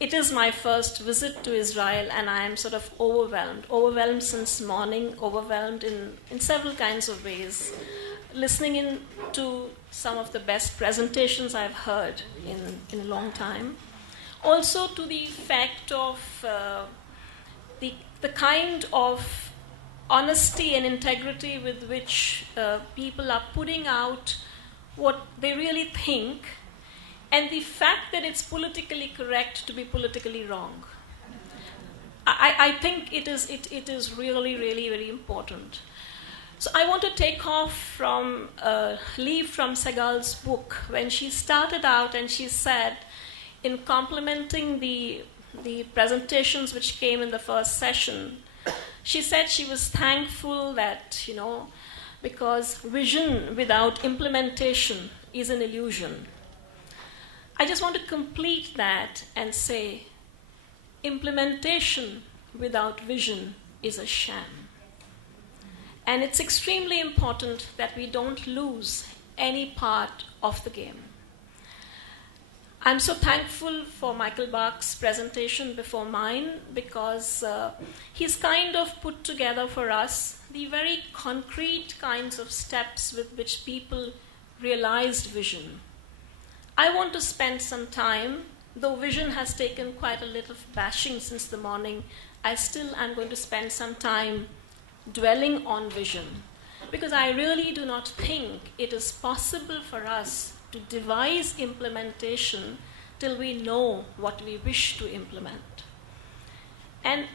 it is my first visit to Israel, and I am sort of overwhelmed since morning, overwhelmed in several kinds of ways, listening in to some of the best presentations I've heard in a long time. Also to the fact of the kind of honesty and integrity with which people are putting out what they really think, and the fact that it's politically correct to be politically wrong. I think it is really, really very important. So I want to take off from leave from Segal's book when she started out and she said, in complimenting the presentations which came in the first session, she said she was thankful that, because vision without implementation is an illusion. I just want to complete that and say, implementation without vision is a sham. And it's extremely important that we don't lose any part of the game. I'm so thankful for Michael Bach's presentation before mine, because he's kind of put together for us the very concrete kinds of steps with which people realized vision. I want to spend some time, though vision has taken quite a little bashing since the morning, I still am going to spend some time dwelling on vision, because I really do not think it is possible for us to devise implementation till we know what we wish to implement. And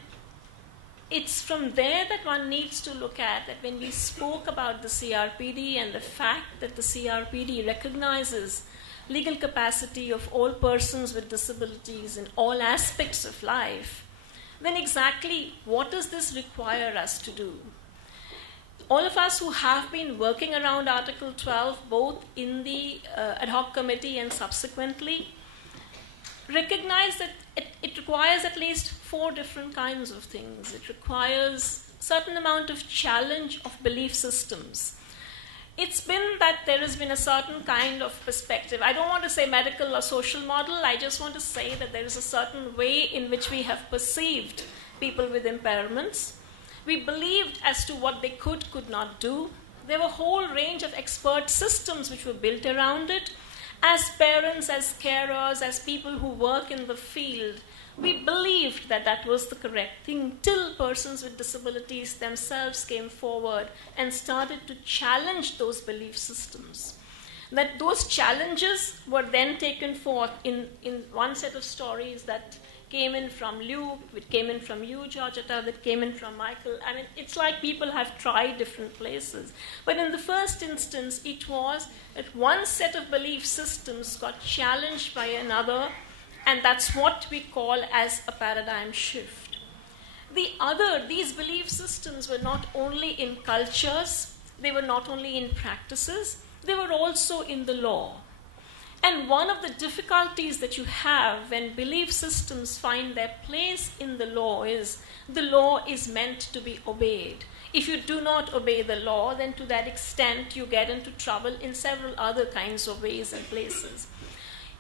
it's from there that one needs to look at that when we spoke about the CRPD and the fact that the CRPD recognizes legal capacity of all persons with disabilities in all aspects of life, then exactly what does this require us to do? All of us who have been working around Article 12, both in the ad hoc committee and subsequently, recognize that it requires at least 4 different kinds of things. It requires a certain amount of challenge of belief systems. It's been that there has been a certain kind of perspective. I don't want to say medical or social model. I just want to say that there is a certain way in which we have perceived people with impairments. We believed as to what they could not do. There were a whole range of expert systems which were built around it. As parents, as carers, as people who work in the field, we believed that that was the correct thing till persons with disabilities themselves came forward and started to challenge those belief systems. That those challenges were then taken forth in one set of stories that came in from Luke, it came in from you, Georgetta, that came in from Michael. I mean, it's like people have tried different places. But in the first instance, it was that one set of belief systems got challenged by another, and that's what we call as a paradigm shift. These belief systems were not only in cultures, they were not only in practices, they were also in the law. And one of the difficulties that you have when belief systems find their place in the law is meant to be obeyed. If you do not obey the law, then to that extent you get into trouble in several other kinds of ways and places.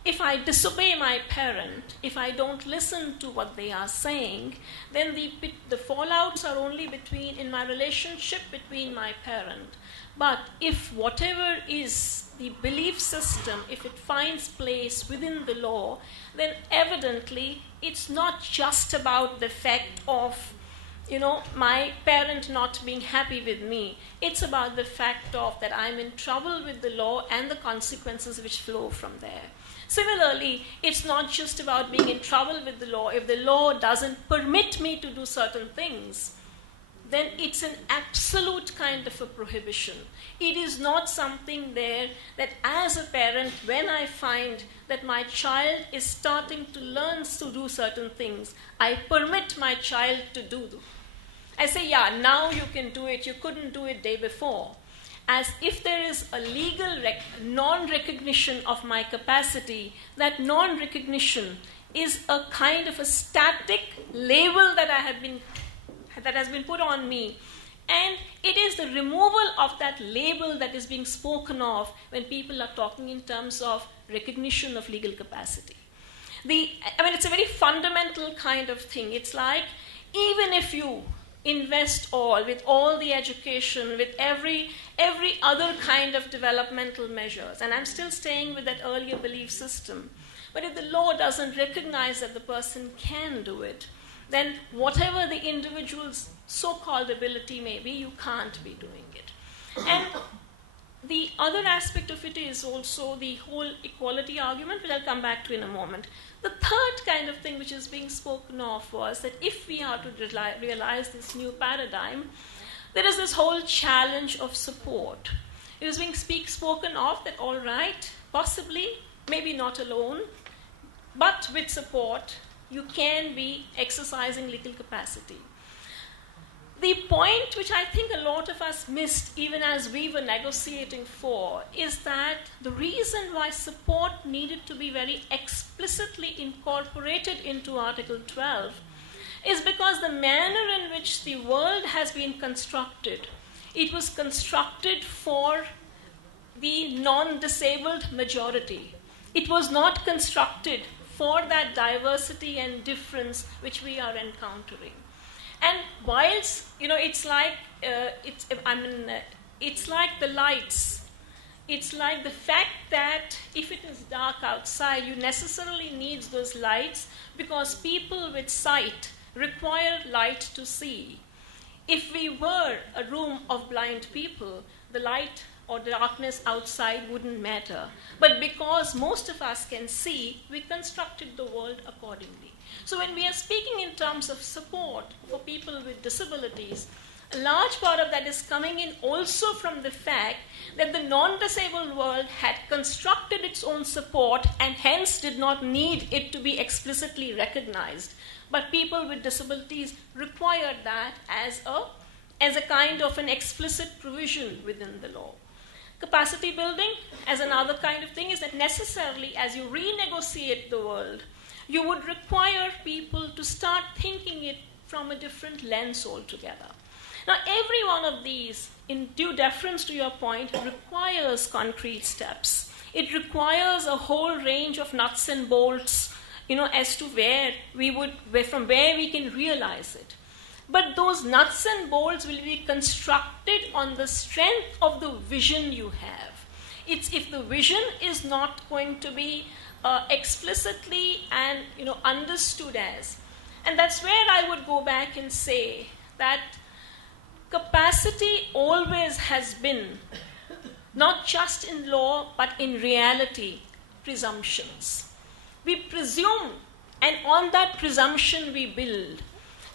If I disobey my parent, if I don't listen to what they are saying, then the fallouts are only in my relationship between my parent. But if whatever is the belief system, if it finds place within the law, then evidently it's not just about the fact of, my parent not being happy with me. It's about the fact of that I'm in trouble with the law and the consequences which flow from there. Similarly, it's not just about being in trouble with the law. If the law doesn't permit me to do certain things, then it's an absolute kind of a prohibition. It is not something there that as a parent, when I find that my child is starting to learn to do certain things, I permit my child to do them. I say, yeah, now you can do it. You couldn't do it day before. As if there is a legal non-recognition of my capacity, that non-recognition is a kind of a static label that has been put on me. And it is the removal of that label that is being spoken of when people are talking in terms of recognition of legal capacity. It's a very fundamental kind of thing. It's like, even if you invest all, with all the education, with every other kind of developmental measures, and I'm still staying with that earlier belief system, but if the law doesn't recognize that the person can do it, then whatever the individual's so-called ability may be, you can't be doing it. And the other aspect of it is also the whole equality argument, which I'll come back to in a moment. The third kind of thing which is being spoken of was that if we are to realize this new paradigm, there is this whole challenge of support. It is being spoken of that, all right, possibly, maybe not alone, but with support, you can be exercising legal capacity. The point which I think a lot of us missed, even as we were negotiating for, is that the reason why support needed to be very explicitly incorporated into Article 12 is because the manner in which the world has been constructed, it was constructed for the non-disabled majority. It was not constructed for that diversity and difference which we are encountering. And whilst, it's like the lights. It's like the fact that if it is dark outside, you necessarily need those lights because people with sight require light to see. If we were a room of blind people, the light or darkness outside wouldn't matter. But because most of us can see, we constructed the world accordingly. So when we are speaking in terms of support for people with disabilities, a large part of that is coming in also from the fact that the non-disabled world had constructed its own support and hence did not need it to be explicitly recognized. But people with disabilities required that as a kind of an explicit provision within the law. Capacity building, as another kind of thing, is that necessarily as you renegotiate the world, you would require people to start thinking it from a different lens altogether. Now, every one of these, in due deference to your point, requires concrete steps. It requires a whole range of nuts and bolts, as to from where we can realize it. But those nuts and bolts will be constructed on the strength of the vision you have. If the vision is not going to be explicitly and understood as, and that's where I would go back and say that capacity always has been, not just in law but in reality, presumptions. We presume, and on that presumption we build.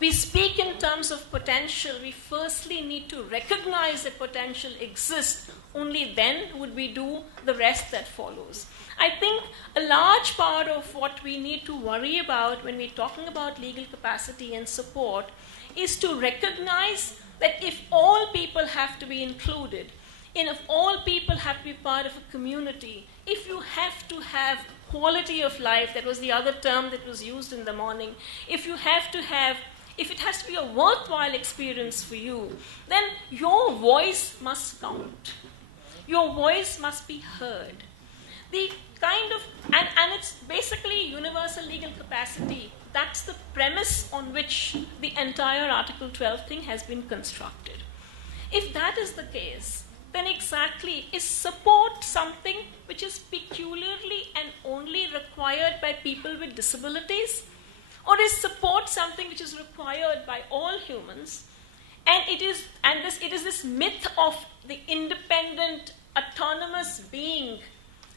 We speak in terms of potential. We firstly need to recognize that potential exists. Only then would we do the rest that follows. I think a large part of what we need to worry about when we're talking about legal capacity and support is to recognize that if all people have to be included, and if all people have to be part of a community, if you have to have quality of life, that was the other term that was used in the morning, if it has to be a worthwhile experience for you, then your voice must count. Your voice must be heard. And it's basically universal legal capacity. That's the premise on which the entire Article 12 thing has been constructed. If that is the case, then exactly, is support something which is peculiarly and only required by people with disabilities? Or is support something which is required by all humans? And it is this myth of the independent, autonomous being,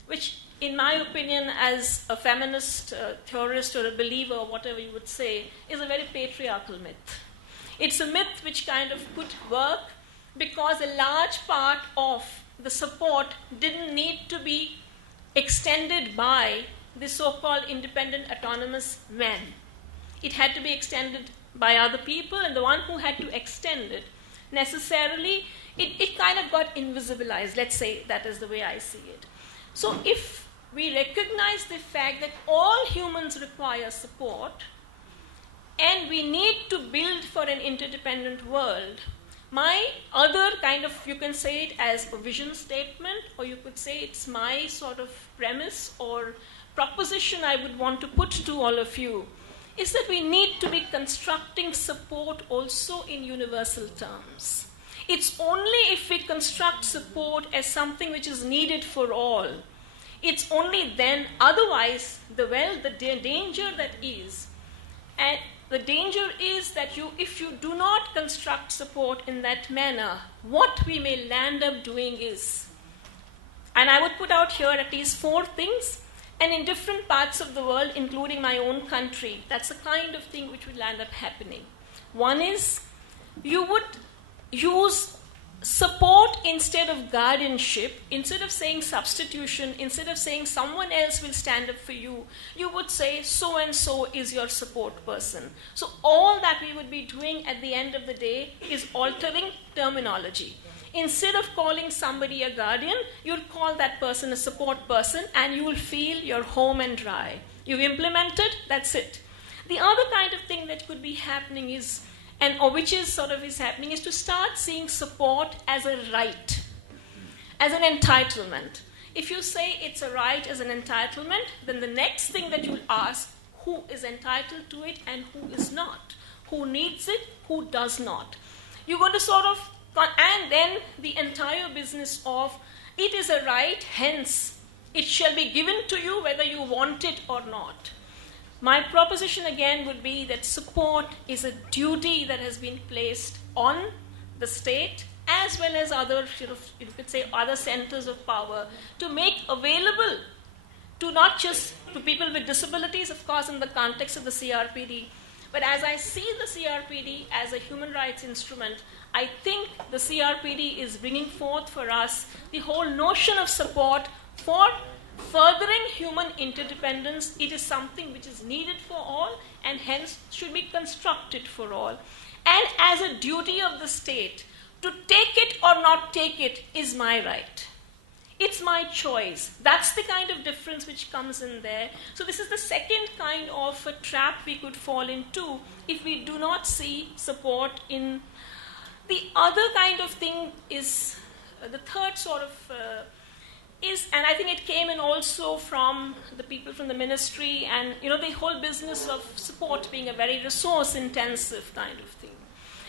which, in my opinion, as a feminist theorist or a believer, or whatever you would say, is a very patriarchal myth. It's a myth which kind of could work because a large part of the support didn't need to be extended by the so-called independent, autonomous man. It had to be extended by other people, and the one who had to extend it, necessarily, it kind of got invisibilized. Let's say that is the way I see it. So if we recognize the fact that all humans require support, and we need to build for an interdependent world, my other kind of, you can say it as a vision statement, or you could say it's my sort of premise or proposition I would want to put to all of you is that we need to be constructing support also in universal terms. It's only if we construct support as something which is needed for all, it's only then, otherwise, the danger that is, and the danger is that if you do not construct support in that manner, what we may land up doing is, and I would put out here at least 4 things, and in different parts of the world, including my own country, that's the kind of thing which will end up happening. One is, you would use support instead of guardianship. Instead of saying substitution, instead of saying someone else will stand up for you, you would say so-and-so is your support person. So all that we would be doing at the end of the day is altering terminology. Instead of calling somebody a guardian, you'll call that person a support person, and you will feel you're home and dry. You've implemented, that's it. The other kind of thing that could be happening is, is happening, is to start seeing support as a right, as an entitlement. If you say it's a right as an entitlement, then the next thing that you'll ask, who is entitled to it and who is not? Who needs it, who does not? You're going to and then the entire business of it is a right, hence it shall be given to you whether you want it or not. My proposition again would be that support is a duty that has been placed on the state as well as other, you could say, other centers of power to make available to not just to people with disabilities, of course, in the context of the CRPD, but as I see the CRPD as a human rights instrument, I think the CRPD is bringing forth for us the whole notion of support for furthering human interdependence. It is something which is needed for all and hence should be constructed for all. And as a duty of the state, to take it or not take it is my right. It's my choice. That's the kind of difference which comes in there. So this is the second kind of a trap we could fall into if we do not see support in. The other kind of thing is, the third sort of is, and I think it came in also from the people from the ministry and, the whole business of support being a very resource-intensive kind of thing.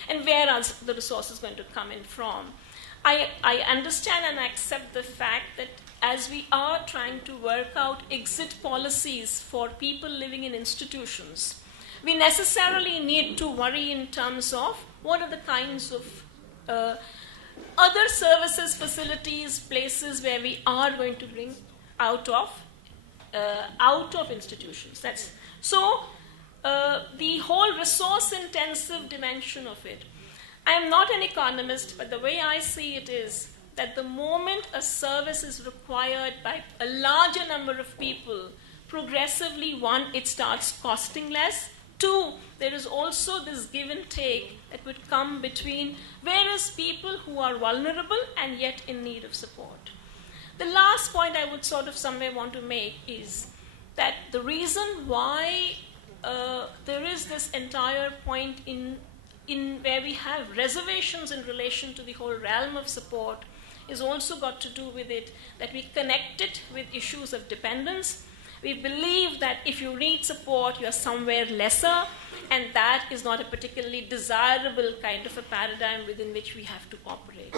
And where are the resources going to come in from? I understand and accept the fact that as we are trying to work out exit policies for people living in institutions, we necessarily need to worry in terms of what are the kinds of other services, facilities, places where we are going to bring out of institutions. The whole resource-intensive dimension of it. I am not an economist, but the way I see it is that the moment a service is required by a larger number of people, progressively, 1, it starts costing less. 2, there is also this give and take that would come between various people who are vulnerable and yet in need of support. The last point I would somewhere want to make is that the reason why there is this entire point in where we have reservations in relation to the whole realm of support is also got to do with it that we connect it with issues of dependence. We believe that if you need support, you are somewhere lesser, and that is not a particularly desirable kind of a paradigm within which we have to operate.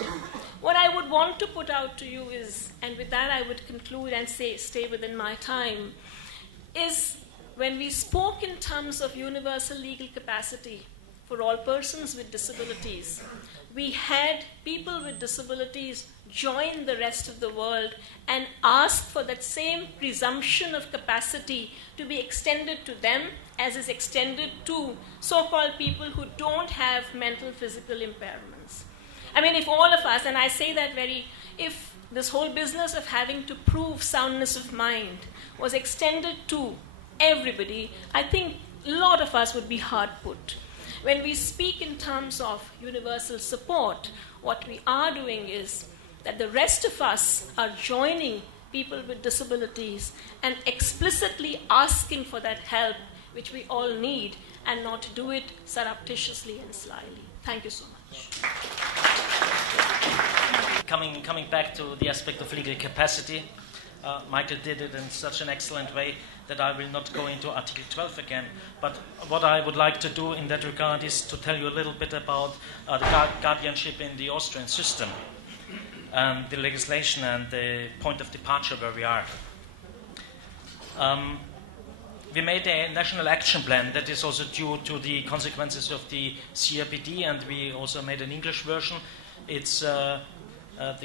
What I would want to put out to you is, and with that I would conclude and stay within my time, is when we spoke in terms of universal legal capacity for all persons with disabilities, we had people with disabilities join the rest of the world and ask for that same presumption of capacity to be extended to them as is extended to so-called people who don't have mental, physical impairments. I mean, if all of us, and I say that if this whole business of having to prove soundness of mind was extended to everybody, I think a lot of us would be hard put. When we speak in terms of universal support, what we are doing is that the rest of us are joining people with disabilities and explicitly asking for that help, which we all need, and not to do it surreptitiously and slyly. Thank you so much. Coming back to the aspect of legal capacity, Michael did it in such an excellent way that I will not go into Article 12 again. But what I would like to do in that regard is to tell you a little bit about the guardianship in the Austrian system, and the legislation and the point of departure where we are. We made a national action plan that is also due to the consequences of the CRPD, and we also made an English version. It's the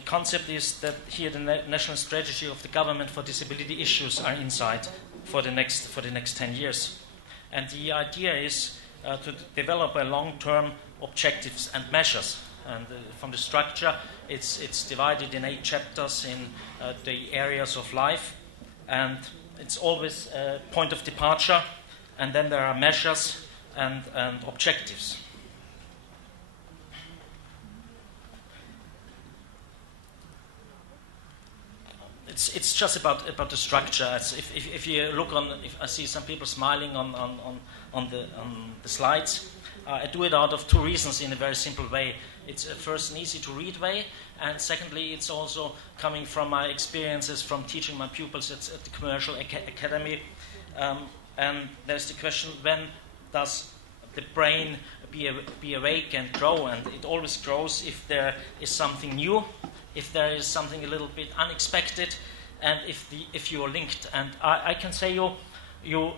concept is that here the national strategy of the government for disability issues are inside for the next 10 years. And the idea is to develop a long-term objectives and measures. And from the structure, it's divided in 8 chapters in the areas of life, and it's always a point of departure, and then there are measures and objectives. It's just about the structure. If you look on, if I see some people smiling on the slides, I do it out of 2 reasons in a very simple way. It's first an easy to read way, and secondly, it's also coming from my experiences from teaching my pupils at the commercial academy. And there's the question: when does the brain be awake and grow? And it always grows if there is something new, if there is something a little bit unexpected, and if you are linked. And I can say you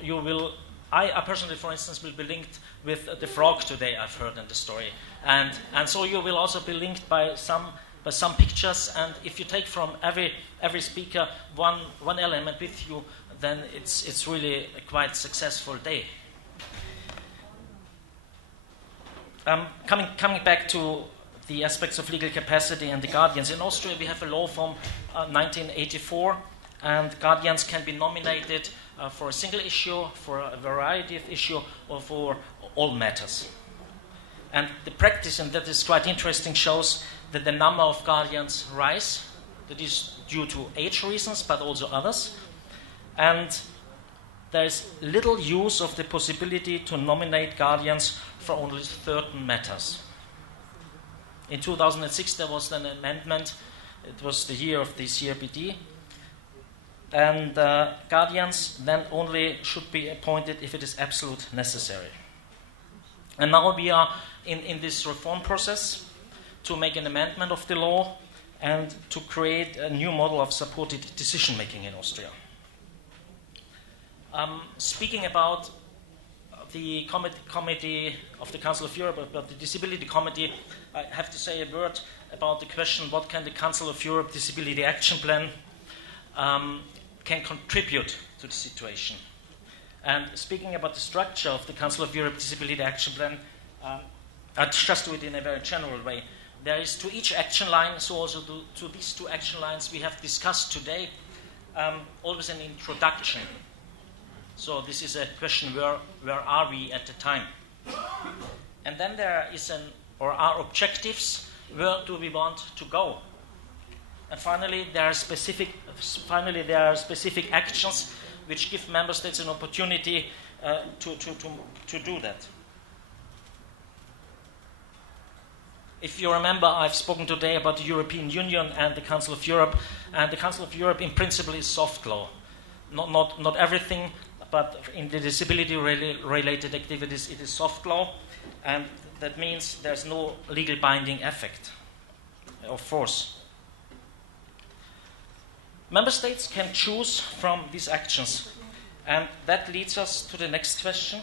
will. I personally, for instance, will be linked with the frog today. I've heard in the story, and so you will also be linked by some pictures. And if you take from every speaker one element with you, then it's really a quite successful day. Coming back to the aspects of legal capacity and the guardians. In Austria, we have a law from 1984, and guardians can be nominated for a single issue, for a variety of issues, or for all matters. And the practice, and that is quite interesting, shows that the number of guardians rise. That is due to age reasons, but also others. And there is little use of the possibility to nominate guardians for only certain matters. In 2006, there was an amendment. It was the year of the CRPD. And guardians then only should be appointed if it is absolutely necessary. And now we are in this reform process to make an amendment of the law and to create a new model of supported decision-making in Austria. Speaking about the committee of the Council of Europe, about the Disability Committee, I have to say a word about the question: what can the Council of Europe Disability Action Plan can contribute to the situation? And speaking about the structure of the Council of Europe Disability Action Plan, I'll just do it in a very general way. There is to each action line, so also to these 2 action lines we have discussed today, always an introduction. So this is a question: where are we at the time? And then there is are objectives: where do we want to go? And finally, there are specific actions which give member states an opportunity to do that. If you remember, I've spoken today about the European Union and the Council of Europe, and the Council of Europe in principle is soft law. Not everything, but in the disability-related activities it is soft law, and that means there's no legal binding effect or force. Member states can choose from these actions, and that leads us to the next question.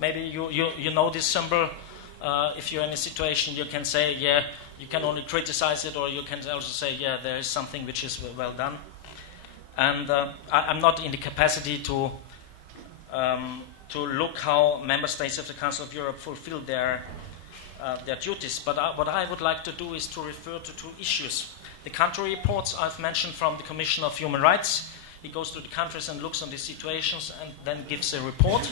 Maybe you know this symbol. If you're in a situation, you can say, yeah, you can only criticize it, or you can also say, yeah, there is something which is well done. And I'm not in the capacity to look how member states of the Council of Europe fulfill their duties. But what I would like to do is to refer to 2 issues. The country reports I've mentioned from the Commission of Human Rights. He goes to the countries and looks on the situations and then gives a report.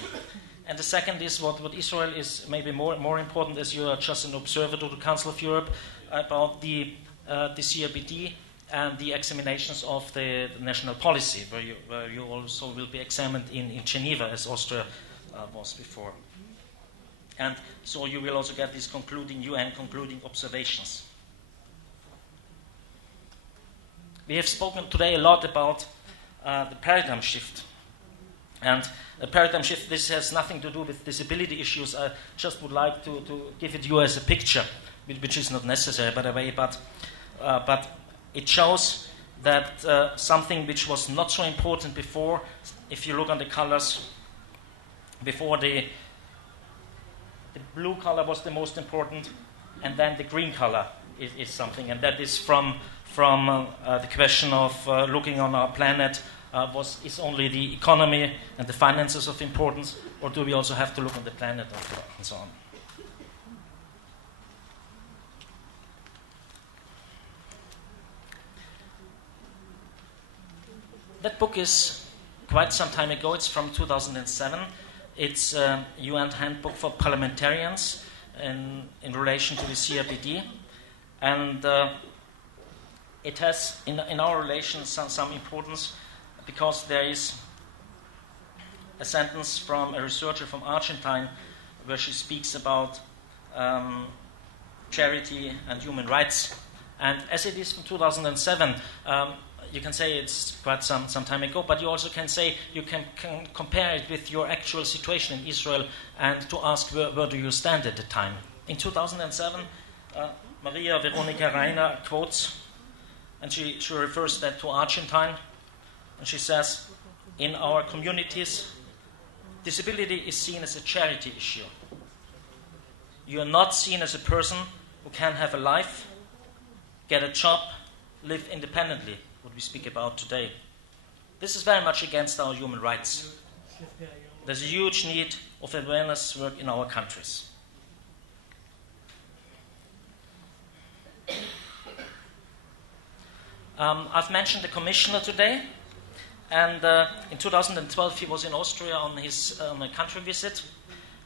And the second is what Israel is maybe more important, as you are just an observer to the Council of Europe, about the CRPD and the examinations of the national policy, where you also will be examined in Geneva, as Austria was before. And so you will also get these UN concluding observations. We have spoken today a lot about the paradigm shift. And the paradigm shift, this has nothing to do with disability issues. I just would like to give it you as a picture, which is not necessary, by the way, but it shows that something which was not so important before, if you look on the colors, before the blue color was the most important, and then the green color is something, and that is from the question of looking on our planet, is only the economy and the finances of importance, or do we also have to look on the planet and so on? That book is quite some time ago. It's from 2007. It's a UN handbook for parliamentarians in relation to the CRPD. And it has, in our relations, some importance, because there is a sentence from a researcher from Argentine where she speaks about charity and human rights. And as it is from 2007, you can say it's quite some time ago, but you also can say you can compare it with your actual situation in Israel and to ask where do you stand at the time. In 2007, Maria Veronica Reiner quotes, and she refers that to Argentine, and she says, in our communities, disability is seen as a charity issue. You are not seen as a person who can have a life, get a job, live independently, what we speak about today. This is very much against our human rights. There's a huge need of awareness work in our countries. I've mentioned the commissioner today, and in 2012 he was in Austria on a country visit,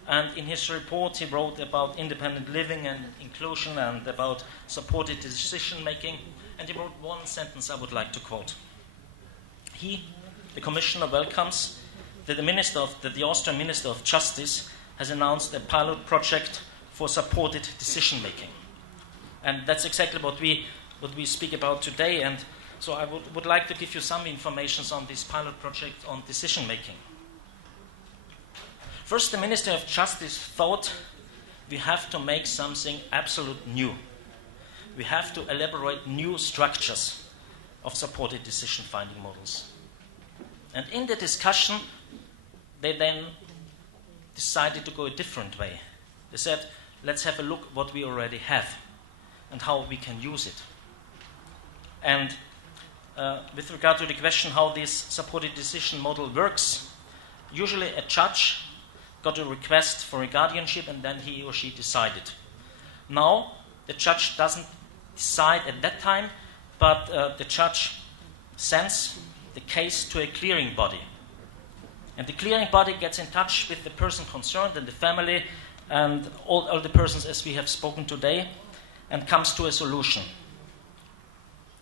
and in his report he wrote about independent living and inclusion and about supported decision making, and he wrote one sentence I would like to quote. He, the commissioner, welcomes that the Austrian Minister of Justice has announced a pilot project for supported decision making, and that's exactly what we speak about today. And so I would like to give you some information on this pilot project on decision making. First, the Minister of Justice thought we have to make something absolute new. We have to elaborate new structures of supported decision-finding models. And in the discussion, they then decided to go a different way. They said, let's have a look what we already have and how we can use it. And with regard to the question how this supported decision model works, usually a judge got a request for a guardianship and then he or she decided. Now, the judge doesn't decide at that time, but the judge sends the case to a clearing body. And the clearing body gets in touch with the person concerned and the family and all the persons as we have spoken today and comes to a solution.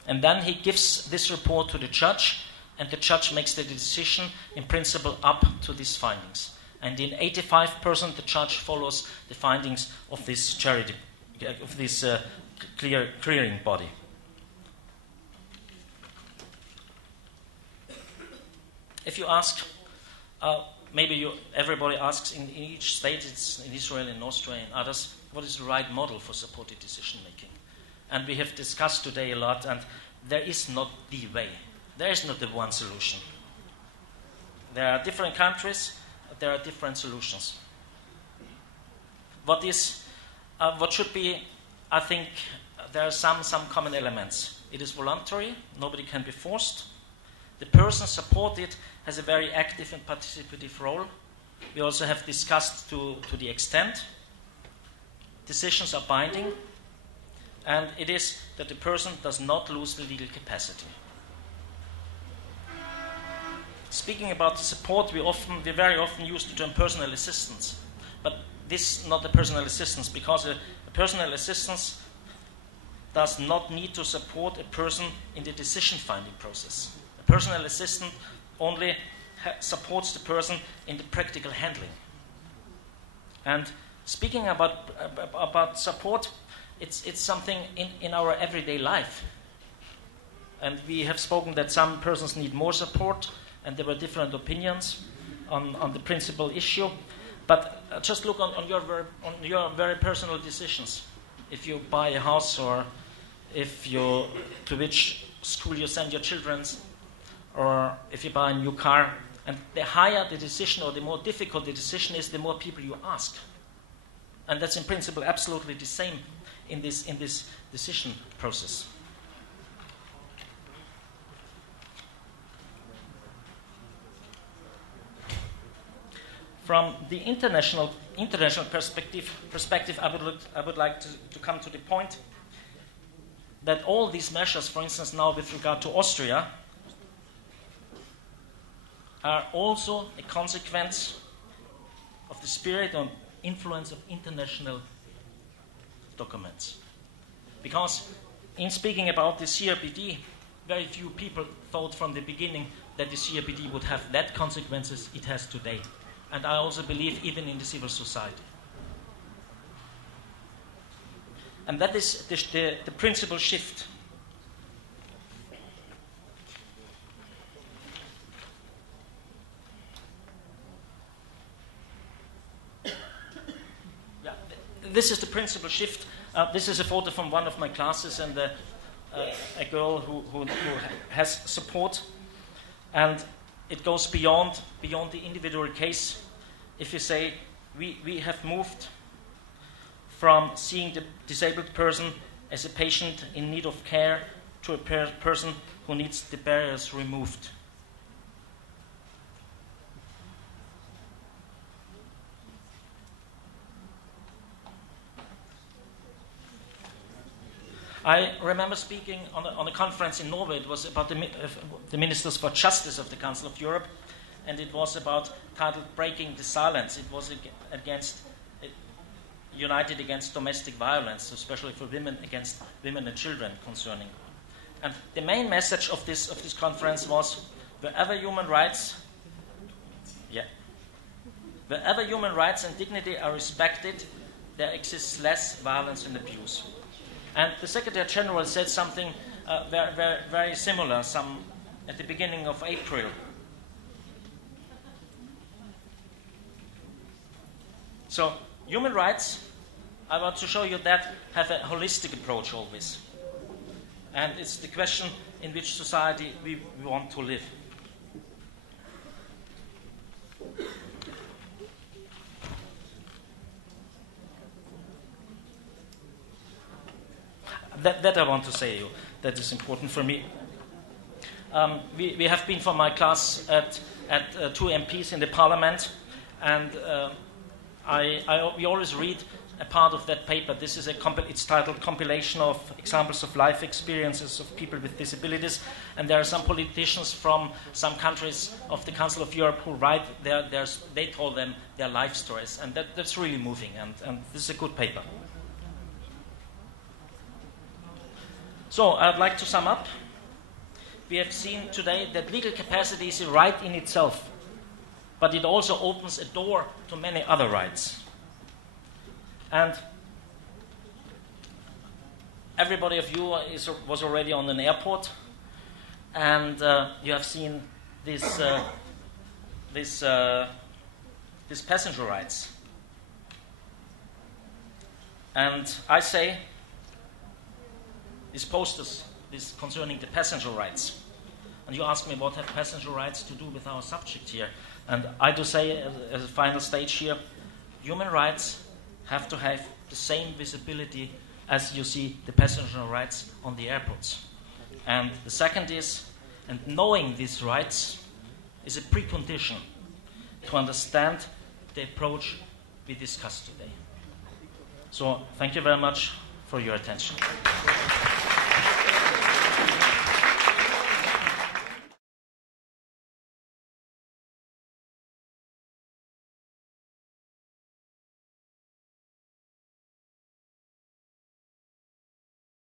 And then he gives this report to the judge, and the judge makes the decision in principle up to these findings. And in 85%, the judge follows the findings of this clearing body. If you ask, everybody asks in each state, it's in Israel, in Austria, and others, what is the right model for supported decision making? And we have discussed today a lot, and there is not the way. There is not the one solution. There are different countries, there are different solutions. What should be, I think, there are some common elements. It is voluntary, nobody can be forced. The person supported has a very active and participative role. We also have discussed to the extent. Decisions are binding. And it is that the person does not lose the legal capacity. Speaking about the support, we very often use the term personal assistance. But this is not a personal assistance, because a personal assistance does not need to support a person in the decision-finding process. A personal assistant only supports the person in the practical handling. And speaking about support, it's something in our everyday life. And we have spoken that some persons need more support, and there were different opinions on the principal issue. But just look on your very personal decisions. If you buy a house, or to which school you send your children, or if you buy a new car. And the higher the decision, or the more difficult the decision is, the more people you ask. And that's in principle absolutely the same in this decision process. From the international perspective, I would like to come to the point that all these measures, for instance, now with regard to Austria, are also a consequence of the spirit and influence of international documents. Because in speaking about the CRPD, very few people thought from the beginning that the CRPD would have that consequences it has today. And I also believe even in the civil society. And that is the principal shift. This is the principal shift. This is a photo from one of my classes, and a girl who has support. And it goes beyond the individual case. If you say, we have moved from seeing the disabled person as a patient in need of care to a person who needs the barriers removed. I remember speaking on a conference in Norway. It was about the Ministers for Justice of the Council of Europe, and it was about titled Breaking the Silence. It was united against domestic violence, especially for women, against women and children concerning. And the main message of this conference was, wherever human rights and dignity are respected, there exists less violence and abuse. And the Secretary General said something very, very, very similar at the beginning of April. So, human rights, I want to show you that, have a holistic approach always. And it's the question in which society we want to live. That I want to say you. That is important for me. We have been for my class at two MPs in the Parliament, and we always read a part of that paper. This is it's titled Compilation of Examples of Life Experiences of People with Disabilities, and there are some politicians from some countries of the Council of Europe who write they call them their life stories, and that's really moving, and this is a good paper. So, I'd like to sum up. We have seen today that legal capacity is a right in itself, but it also opens a door to many other rights. And everybody of you was already on an airport, and you have seen these passenger rights. And I say, these posters, this concerning the passenger rights. And you ask me, what have passenger rights to do with our subject here? And I do say, as a final stage here, human rights have to have the same visibility as you see the passenger rights on the airports. And the second is, and knowing these rights is a precondition to understand the approach we discussed today. So, thank you very much for your attention.